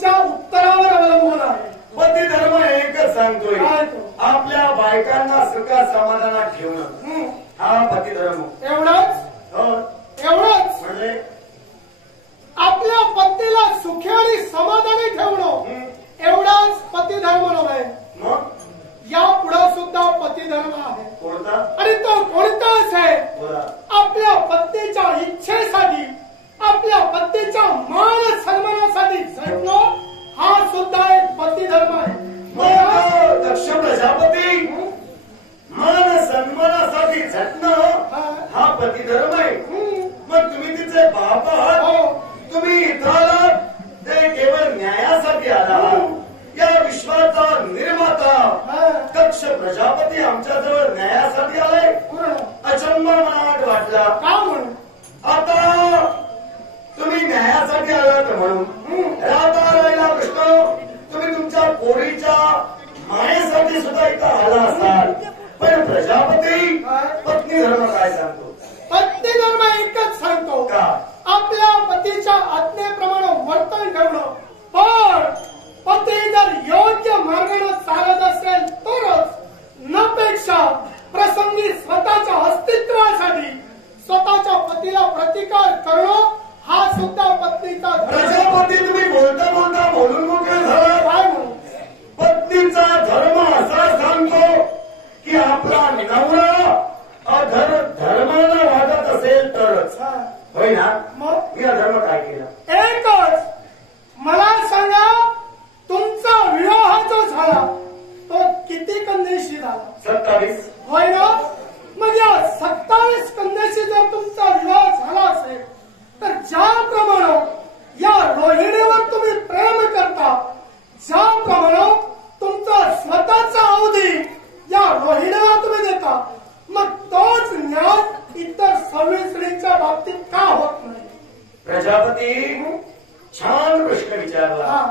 तुमच्या उत्तरावर अवलंबून आहे. पती धर्म एकच सांगतोय, आपल्या बायकांना सुखा समाधानात ठेवणं हा पती धर्म. एवढंच म्हणजे आपल्या पत्नीला सुखी आणि समाधानी ठेवणं एवढाच पती धर्म नव्हे. मग या पुढे सुद्धा पती धर्म आहे. कोणता? आणि तो कोणताच आहे. आपल्या पत्नीच्या इच्छेसाठी, आपल्या पत्नीच्या मान सन्मानासाठी झटणं हा सुद्धा एक पती धर्म आहे. दक्ष प्रजापती मान सन्मानासाठी झटणं हा पती धर्म आहे. मग तुम्ही तिचे बाप आहात, तुम्ही इथं आलात ते केवळ न्यायासाठी आला. या विश्वाचा निर्माता दक्ष प्रजापती आमच्याजवळ न्यायासाठी आलाय. अचंब मनात वाटला. का म्हणून? आता तुम्ही न्यायासाठी आलात म्हणून राधा कृष्ण तुम्ही तुमच्या पोरीच्या मायेसाठी सुद्धा इथं आला असाल. पण प्रजापती पत्नी धर्म काय सांगतो? पत्नी धर्म एकच सांगतो का आपल्या पतीच्या आज्ञेप्रमाणे वर्तन ठेवणं. पण पती जर योग्य मार्गाने चालत असेल तरच, नपेक्षा प्रसंगी स्वतःच्या अस्तित्वासाठी स्वतःच्या पतीला प्रतिकार करणं हा सुद्धा पत्नीचा धर्म. प्रजापती तुम्ही बोलता बोलता बोलून मोकळे झाला. काय म्हणून? पत्नीचा धर्म असा सांगतो की आपला नवरा धर्मानं वागत असेल तरच. होय ना? मग मी धर्म काय केला? एकच. मला सांगा, तुमचा विवाह जो झाला तो किती कन्येशी झाला? 27. होय ना? मग या 27 कन्येशी जर तुमचा विवाह झाला असेल तर ज्याप्रमाणे या रोहिणीवर तुम्ही प्रेम करता, ज्याप्रमाणे तुमचा स्वतःचा अवधी या रोहिणीला तुम्ही देता, मग तोच न्याय इतर 26 स्त्रीच्या बाबतीत का होत नाही? प्रजापती छान प्रश्न विचारला.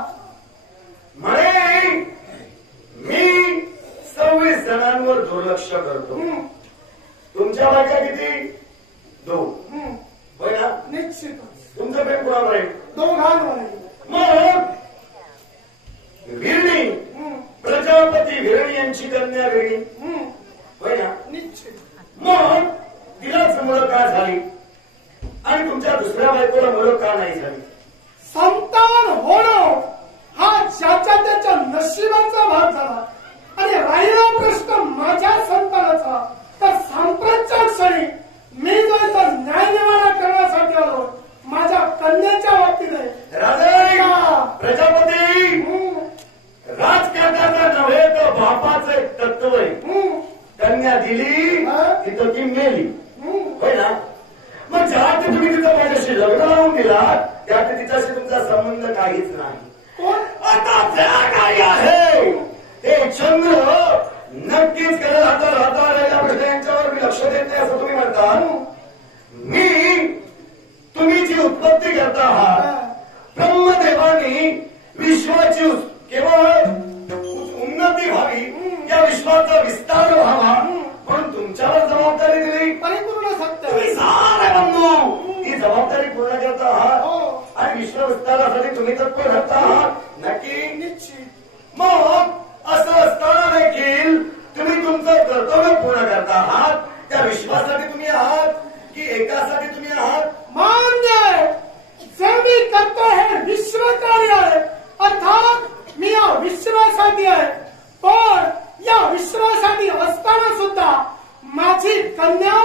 म्हणे मी 26 जणांवर दुर्लक्ष करतो. तुमच्या बायका किती? 2. होय ना? निश्चितच. तुमचं प्रेम कुणावर आहे? दोघांवर आहे. मग विरणी प्रजापती विरणी यांची कन्या विरणी होय ना? निश्चित. मग तिलाच मुलं का झाली आणि तुमच्या दुसऱ्या बायकोला मुलं का नाही झाली? संतान होणं हा ज्याच्या त्याच्या नशिबाचा भाग झाला. आणि राहिला प्रश्न माझ्या संतानाचा, तर सांप्रतच्या क्षणी मी जो इथं न्याय निवाडा करण्यासाठी आलो माझ्या कन्याच्या बाबतीत आहे. राजा प्रजापती राजकारणाचा नव्हे तर बापाचं एक तत्व आहे. कन्या दिली तिथं ती मेली. होय ना? मग ज्या तुम्ही तिथं माझ्याशी लग्न लावून दिलात त्या तिच्याशी तुमचा संबंध काहीच नाही. आता ज्या काही आहे ते चंद्र नक्कीच करत राहता राहिला प्रश्न यांच्यावर मी लक्ष देत नाही असं तुम्ही म्हणता. मी तुम्ही जी उत्पत्ती करता आहात ब्रह्मदेवानी विश्वाची केवळ उन्नती व्हावी, या विश्वाचा विस्तार व्हावा म्हणून तुमच्यावर जबाबदारी दिली. परिपूर्ण सत्य. तुम्ही सारे बंधू ही जबाबदारी पूर्ण करता आहात आणि विश्व विस्तारासाठी तुम्ही तत्पर राहता आहात. नक्की? निश्चित. मग असं असताना देखील तुम्ही तुमचं कर्तव्य पूर्ण करता आहात. त्या विश्वासाठी तुम्ही आहात की एकासाठी तुम्ही आहात? मान्य. जे मी करतो हे विश्वकार्य आहे, अर्थात मी या विश्वासाठी आहे. पण या विश्वासाठी असताना सुद्धा माझी कन्या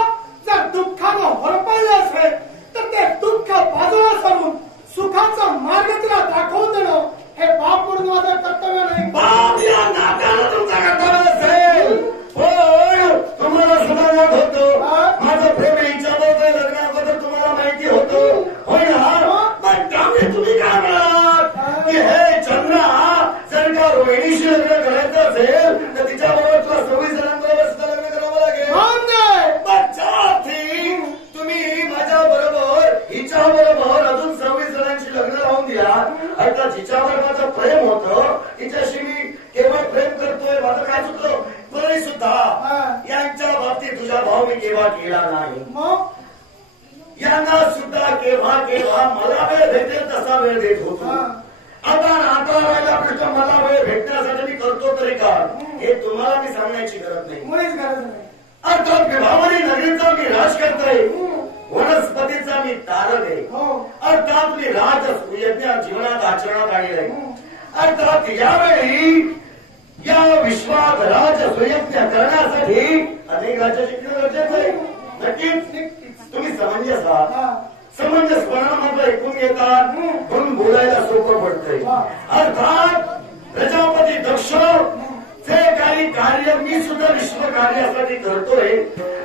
जर दुःखानं होरपळली असेल तर ते दुःख बाजूला सोडून सुखाचा मार्ग तिला दाखवून देणं हे बाप म्हणून माझं कर्तव्य नाही. बाप या नात्यानं तुमचं कर्तव्य असेल. पण तुम्हाला सुधारण्यात होतं माझं प्रेम हिच्याबरोबर लग्न अगोदर तुम्हाला माहिती होतं. होय ना? पण त्यामुळे तुम्ही काय म्हणालात की हे चंद्रा जर का रोहिणीशी लग्न करायचं असेल तर तिच्याबरोबर तुला 26 जणांबरोबर सुद्धा लग्न करावं लागेल. तुम्ही माझ्या बरोबर हिच्या बरोबर अजून 26 जणांशी लग्न लावून दिला. अर्थात जिच्यावर माझं प्रेम होतं तिच्याशी मी केवळ प्रेम करतोय. माझं काय चुकलं? तरी सुद्धा यांच्या बाबतीत तुझा भाव मी केव्हा केला नाही. यांना सुद्धा केव्हा केव्हा मला वेळ भेटेल तसा वेळ देत होतो. आता तरीका हे तुम्हाला मी सांगण्याची गरज नाही. मुळीच गरज नाही. अर्थात विभावरी नगरीचा मी राज करतोय, वनस्पतीचा मी तारक आहे. अर्थात मी राज सुयज्ञ जीवनात आचरणात आणलंय. अर्थात यावेळी या विश्वात राज सुयज्ञ करण्यासाठी अनेक राज्य शिकणं गरजेचं आहे. नक्कीच तुम्ही समंजस आहात. समंजसपणा मात्र ऐकून घेतात म्हणून बोलायला सोपं पडतंय. अर्थात प्रजापती दक्ष जे काही कार्य मी सुद्धा विश्व कार्यासाठी करतोय,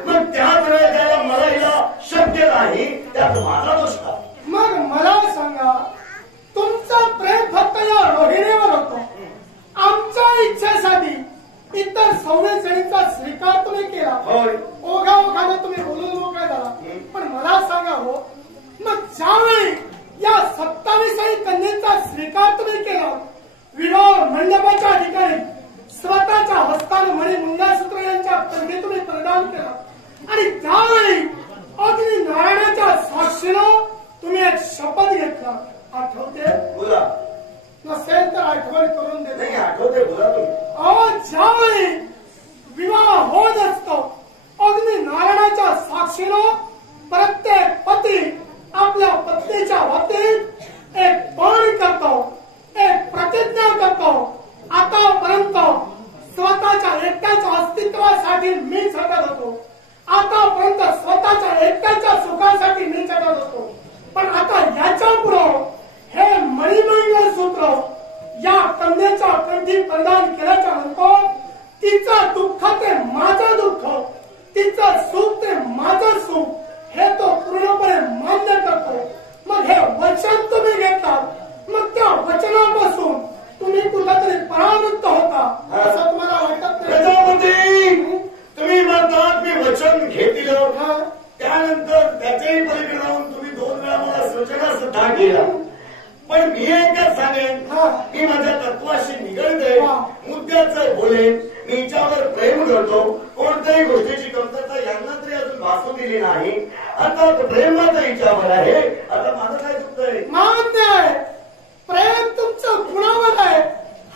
मग त्याच वेळेला त्याला मला हिला शक्य नाही, त्यात माझा दोष का? मग मला सांगा, तुमचं प्रेम फक्त या रोहिणीवर होतं. आमच्या इच्छेसाठी इतर 26 जणींचा स्वीकार तुम्ही केला. ओघाने तुम्ही बोलून मोकळे झाला. पण मला सांगा हो, मग ज्यावेळी या 27 कन्यांचा स्वीकार तुम्ही केला, विवाह मंडपाच्या ठिकाणी स्वतःच्या हस्ताने मणी मंगळसूत्र यांच्या कंठी तुम्ही प्रदान केला, आणि त्यावेळी अग्नी नारायणाच्या साक्षीनं तुम्ही एक शपथ घेतला, आठवते? बोला. नसेल तर आठवण करून दे. नाही आठवते, बोला तुम्ही. ज्यावेळी विवाह होत असतो, अग्नी नारायणाच्या साक्षीनं प्रत्येक पती आपल्या पत्नीच्या वतीत एक पण करतो, एक प्रतिज्ञा करतो. आतापर्यंत स्वतःच्या एकट्याच्या अस्तित्वासाठी मी झटत होतो, आतापर्यंत स्वतःच्या एकट्याच्या सुखासाठी मी झटत होतो, पण आता याच्या पुढं हे मणिमंगळसूत्र या कन्येच्या कंठी प्रदान केल्याच्या नंतर तिचं दुःख ते माझं दुःख, तिचं सुख ते माझं सुख, हे तो पूर्णपणे मान्य करतो. मग हे वचन तुम्ही घेतलात, मग त्या वचनापासून तुम्ही कुठेतरी परावृत्त होता असं तुम्हाला वाटत नाही? प्रजापती, तुम्ही म्हणतात मी वचन घेतलं, त्यानंतर त्याच्याही पलीकडे राहून तुम्ही 2 वेळा मला सूचना सुद्धा केला. पण मी एकच सांगेन, मी माझ्या तत्वाशी निगडते, मुद्द्याचं बोलेन, मी हिच्यावर प्रेम करतो. कोणत्याही गोष्टीची कमतरता यांना तरी अजून भासू दिली नाही. आता प्रेम मात्र हिच्यावर आहे. आता माझं काय चुकतंय? मान्य आहे, प्रेम तुमचं कुणावर आहे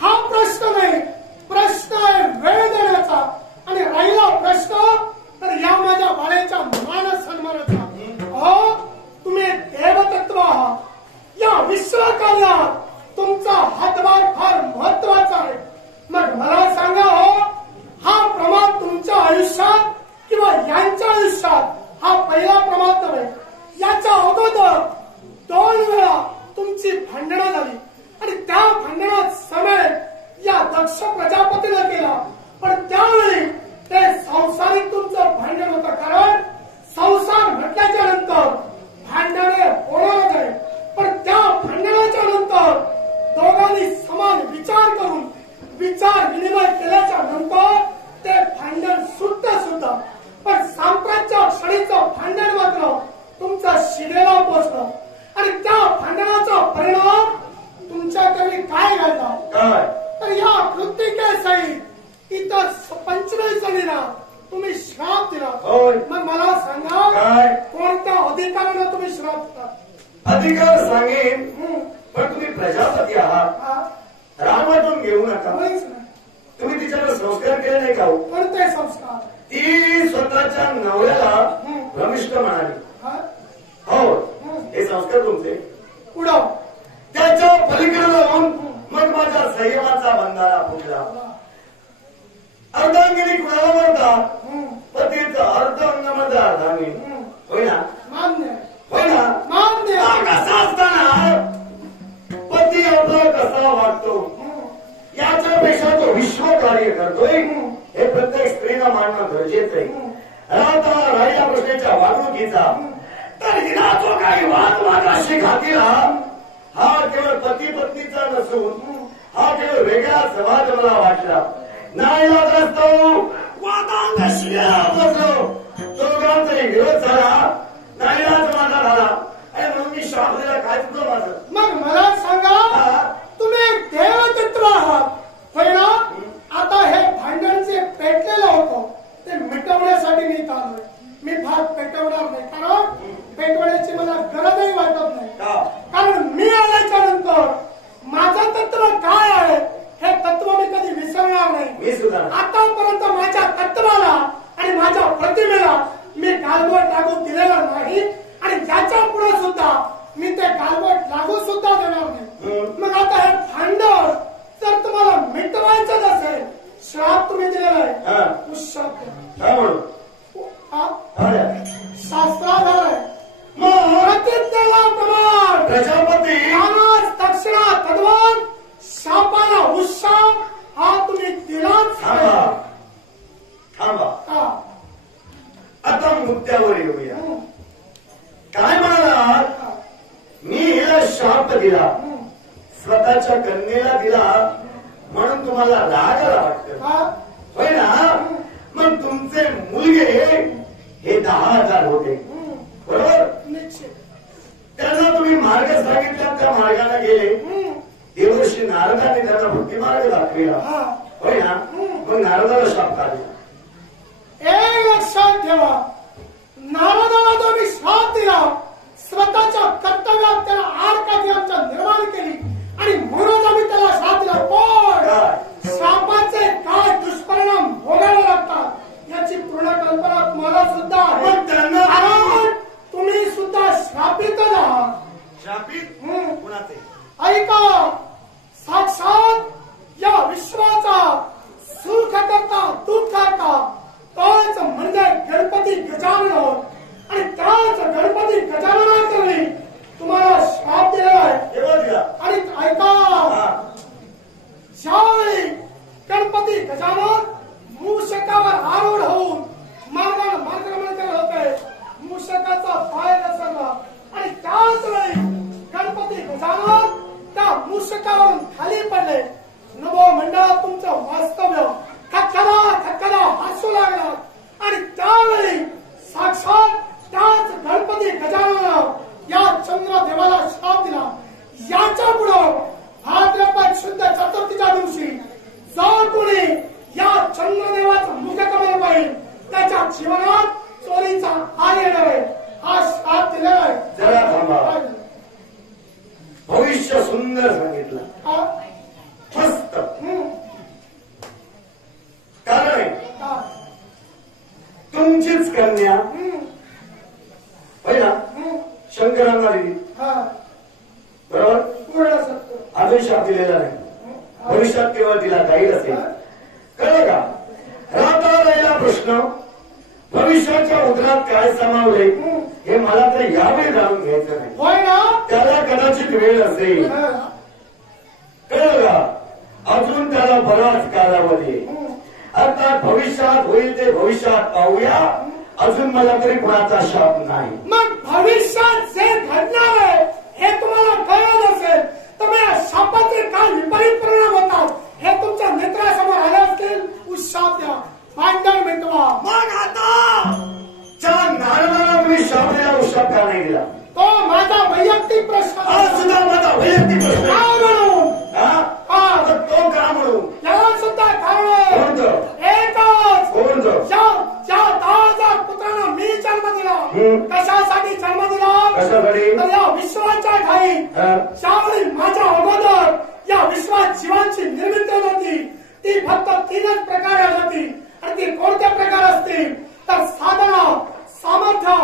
हा प्रश्न नाही, प्रश्न आहे वेळ देण्याचा. आणि राहिला प्रश्न तर या माझ्या बाळाच्या मान सन्मानाचा. हो, तुम्ही देवतत्व आहात. या विश्वकार्यात तुमचा हातभार फार महत्वाचा आहे. मग मला सांगा हो, हा प्रमाद तुमच्या आयुष्यात किंवा यांच्या आयुष्यात हा पहिला प्रमाद नव्हे. याच्या अगोदर 2 वेळा तुमची भांडणं झाली, आणि त्या भांडणात समेत या दक्ष प्रजापतीला केला. पण त्यावेळी ते संसारिक तुमचं भांडण होतं, कारण संसार म्हटल्याच्या नंतर भांडणे होणारच आहे. पण त्या भांडणाच्या नंतर दोघांनी समान विचार करून विचार विनिमय केल्याच्या नंतर ते भांडण सुद्धा. पण सांप्रतच्या क्षणीचं भांडण मात्र तुमच्या शिगेला पोचलं, आणि त्या भांडणाचा परिणाम तुमच्याकडे काय घडला? तर या कृतिकेसहित इतर 25 जणींना तुम्ही श्राप दिला. मग मला सांगा, कोणत्या अधिकाराने तुम्ही श्राप दिला? अधिकार सांगेन, पण तुम्ही प्रजापती आहात, रामातून घेऊ नका. तुम्ही तिच्यावर संस्कार केले नाही का? कोणते संस्कार? ती स्वतःच्या नवऱ्याला भ्रमिष्ठ म्हणाली. हो, हे संस्कार तुमचे उडव. त्याच्या पलीकडे जाऊन मग माझ्या संयमाचा बंधारा फुटला. अर्धांगिनी कुणाला म्हणतात? पतीचं अर्धांगामध्ये अर्धांगिनी. होय ना? मान्य. होय ना? मान्य. कसा असताना पती आपला कसा वाटतो याच्यापेक्षा तो विश्व कार्य करतोय हे प्रत्येक स्त्रीला मानणं गरजेचं आहे. आता राहिल्या प्रश्नाच्या वागणुकीचा, तर हिला जो काही वाद माझ्याशी घातीला हा केवळ पती पत्नीचा नसून हा केवळ वेगळाच वाद मला वाटला. नाही असतो वादांत शिळा बसलो, दोघांचाही विरोध झाला, नाईलाज माझा झाला, आणि म्हणून मी श्राप दिला. काय चुकलं माझं? मग मला सांगा, तुम्ही एक देवतत्व आहात, होय ना? आता हे भांडण जे पेटलेलं होतं ते मिटवण्यासाठी मी आलोय. मी फार पेटवणार नाही, कारण पेटवण्याची मला गरजही वाटत नाही. कारण मी आल्याच्या नंतर माझं तत्व काय आहे हे तत्व मी कधी विसरणार नाही. मी सुद्धा आतापर्यंत माझ्या तत्वाला आणि माझ्या प्रतिमेला मी गालबोट लागू दिलेला नाही आणि ज्याच्या पुढे सुद्धा मी ते गालबोट लागू सुद्धा देणार नाही. मग आता हे भांड जर तुम्हाला मिटवायचं असेल, श्राप तुम्ही दिलेला आहे, उश्शाप शास्त्रात आहे प्रमाण प्रजापती दक्षिणा तद्वान शापाला उश्शाप हा तुम्ही दिलाच. थांबा आता मुद्द्यावर येऊया. काय म्हणालात? मी हिला शाप दिला, स्वतःच्या कन्येला दिला म्हणून तुम्हाला राग आला वाटतं, होय ना? मग तुमचे मुलगे हे 10,000 होते, बरोबर? त्यांना तुम्ही मार्ग सांगितला, त्या मार्गाने गेले. देवर्षी नारदाने त्यांना भक्ती मार्ग दाखविला, होय ना? मग नारदाला शाप काढला. एक लक्षात ठेवा, नारदाला जो मी श्राप दिला, स्वतःच्या कर्तव्यात त्याला आडकाठी आमच्या निर्माण केली आणि म्हणून आम्ही त्याला श्राप दिला. पण श्रापाचे काय दुष्परिणाम भोगावे लागतात याची पूर्ण कल्पना तुम्हाला सुद्धा आहे. कारण तुम्ही सुद्धा श्रापितच आहात. शापित कुणाचे? ऐका, साक्षात या विश्वाचा सुख करता दुःख करता तोच म्हणजे गणपती गजानन आणि त्याच गणपती गजाननाने तुम्हाला श्राप दिलेला आहे. आणि ऐका, ज्यावेळी गणपती गजानन मूषकावर आरूढ होऊन मार्गक्रमण करत होते, मूषकाचा पाय घसरला आणि त्याच वेळी गणपती गजानन त्या मूषकावरून खाली पडले. नभो मंडळात तुमचं वास्तव्य खटखदा हसू लागला आणि त्यावेळी साक्षात त्याच गणपती गजानन या चंद्रदेवाला श्राप दिला. याच्या पुढं भाद्रपद शुद्ध चतुर्थीच्या दिवशी जर कोणी या चंद्रदेवाचं मुखकमल पाहिजे त्याच्या जीवनात चोरीचा हार येणार आहे, हा श्राप दिलेला आहे. जरा थांबा, भविष्य सुंदर सांगितलं, मस्त. कारण तुमचीच कन्या पहिला शंकरांना दिली, बरोबर? पूर्ण सत्य. अजून शाप दिलेला नाही, भविष्यात केवळ तिला जाईल असेल. कळलं का? राहता राहिला प्रश्न, भविष्याच्या उदरात काय समावले हे मला तर यावेळी जाणून घ्यायचं नाही, होय ना? त्याला कदाचित वेळ असेल. कळलं का? अजून त्याला बराच कालावधी. अर्थात भविष्यात होईल ते भविष्यात पाहूया. अजून मला तरी कुणाचा शाप नाही. मग भविष्यात जे घडणार आहे हे तुम्हाला कळत असेल तर या शापाचे काय विपरीत परिणाम होतात हे तुमच्या नेत्रासमोर आले असतील. उशाप द्या, भांडण मिटवा. मग आता ज्या नारदाला तुम्ही शाप दिला, उशाप का नाही दिला? तो माझा वैयक्तिक प्रश्न. सुद्धा माझा वैयक्तिक प्रश्न. का म्हणून? तो का म्हणून? याला सुद्धा कारण आहे. एकच. ज्या 10,000 पुत्रांना मी जन्म दिला, कशासाठी जन्म दिला? तर या विश्वाच्या ठाई ज्यावेळी माझ्या अगोदर या विश्वात जीवांची निर्मिती होती ती फक्त 3च प्रकारे होती. आणि ती कोणत्या प्रकार असतील तर साधना, सामर्थ्य,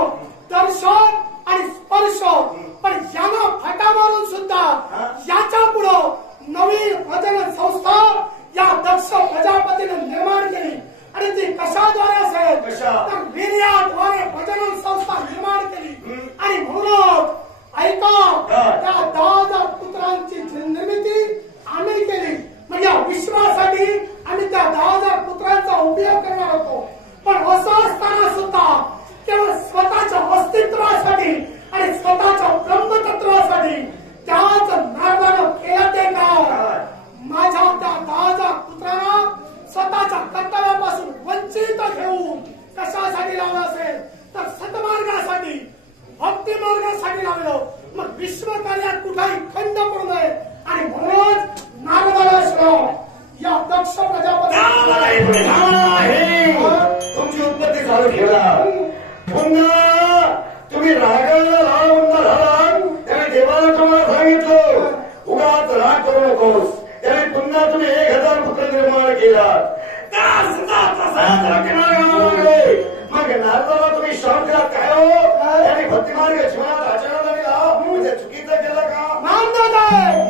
दर्शन आणि स्पर्श. पण यांना फटा मारून सुद्धा याच्या पुढं नवीन भजन संस्था या दक्ष प्रजापतीने निर्माण केली. आणि ती कशाद्वारे असेल तर वीर्याद्वारे भजन संस्था निर्माण केली. आणि म्हणून ऐका, त्या 10,000 पुत्रांची निर्मिती आम्ही केली. म्हणजे या विश्वासाठी आम्ही त्या 10,000 पुत्रांचा उपयोग करणार होतो. पण असं असताना सुद्धा केवळ स्वतःच्या अस्तित्वासाठी आणि स्वतःच्या ब्रह्मतत्वासाठी त्याच नारदानं केलं ते काय? माझ्या त्या 10,000 पुत्रांना स्वतःच्या कर्तव्यापासून वंचित घेऊन कशासाठी लावलं असेल तर सतमार्गासाठी, भक्ती मार्गासाठी लावलं. मग विश्वकार्यात कुठलाही खंड पडू नये आणि म्हणून नारदाला श्राप या दक्ष प्रजापती. तुमची उत्पत्ती चालू ठेवला. पुन्हा तुम्ही रागाला राग त्याने देवाला तुम्हाला सांगितलं उगाच राग करू नकोस. त्याने पुन्हा तुम्ही 1,000 पुत्र निर्माण केला. मग नारदाला तुम्ही शाप दिला काय हो? त्याने भक्तिमार्ग जीवनात आचरणाला दिला म्हणजे चुकीचं केलं का? नामदेव आहे